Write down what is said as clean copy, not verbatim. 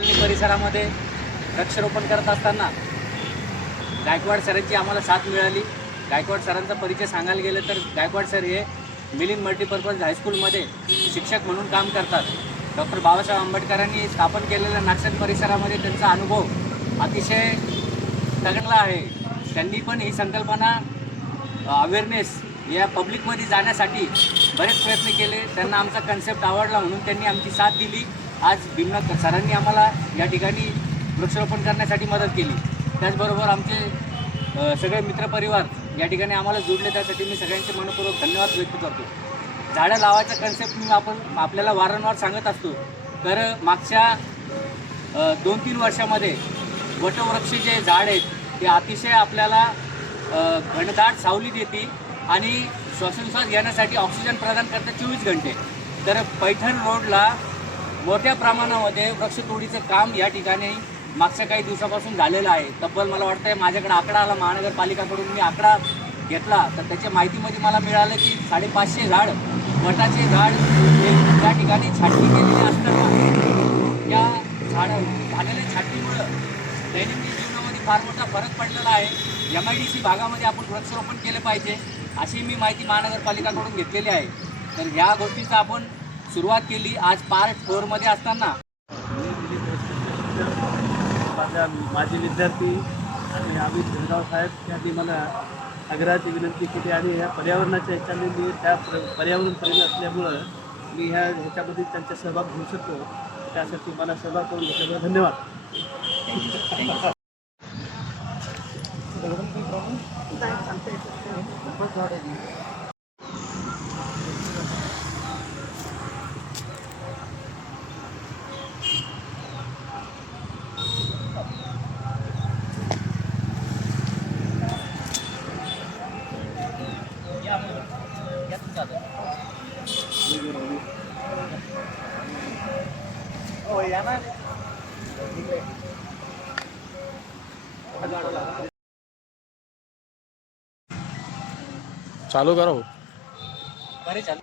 Colony परिसरामध्ये वृक्षारोपण करत असताना गायकवाड सरांची आम्हाला साथ मिळाली. गायकवाड सरांचा परिचय सांगायला गेलं तर गायकवाड सर हे मिलिंद मल्टीपर्पज हायस्कूलमध्ये शिक्षक म्हणून काम करतात. डॉक्टर बाबासाहेब आंबेडकरांनी स्थापन केलेल्या नागसेन परिसरामध्ये त्यांचा अनुभव अतिशय चांगला आहे. त्यांनी पण ही संकल्पना अवेअरनेस या पब्लिकमध्ये जाण्यासाठी बरेच प्रयत्न केले. त्यांना आमचा कन्सेप्ट आवडला म्हणून त्यांनी आमची साथ दिली. आज भीमनाथ सरांनी आम्हाला या ठिकाणी वृक्षारोपण करण्यासाठी मदत केली. त्याचबरोबर आमचे सगळे मित्रपरिवार या ठिकाणी आम्हाला जोडले, त्यासाठी मी सगळ्यांचे मनपूर्वक धन्यवाद व्यक्त करतो. झाडं लावायचा कन्सेप्ट मी आपल्याला वारंवार सांगत असतो. तर मागच्या 2-3 वर्षामध्ये वटवृक्ष जे झाड आहेत ते अतिशय आपल्याला घनदाट सावली देते आणि श्वासोच्छ्वास घेण्यासाठी ऑक्सिजन प्रदान करते 24 घंटे. तर पैठण रोडला मोठ्या प्रमाणामध्ये वृक्षतोडीचं काम या ठिकाणी मागच्या काही दिवसापासून झालेलं आहे. तब्बल मला वाटतं माझ्याकडे आकडा आला महानगरपालिकाकडून, मी आकडा घेतला तर त्याच्या माहितीमध्ये मला मिळालं की 550 झाड वटाचे झाड हे त्या ठिकाणी छाटणी केलेली असताना या झालेल्या छाटणीमुळं दैनंदिन जीवनामध्ये फार मोठा फरक पडलेला आहे. MIDC भागामध्ये आपण वृक्षारोपण केले पाहिजे अशी मी माहिती महानगरपालिकाकडून घेतलेली आहे. तर ह्या गोष्टीचा आपण सुरुवात केली. आज पार्ट 4मध्ये असताना माझे विद्यार्थी आणि अमित धनगाव साहेब यांनी मला आग्रहाची विनंती केली आणि ह्या पर्यावरणाच्या ह्याच्याने मी त्या पर्यावरण प्रेमी असल्यामुळं मी ह्याच्यामध्ये त्यांचा सहभाग घेऊ शकतो. त्यासाठी मला सहभाग करून घेतल्याबद्दल धन्यवाद. चालू करो. बरे चालू.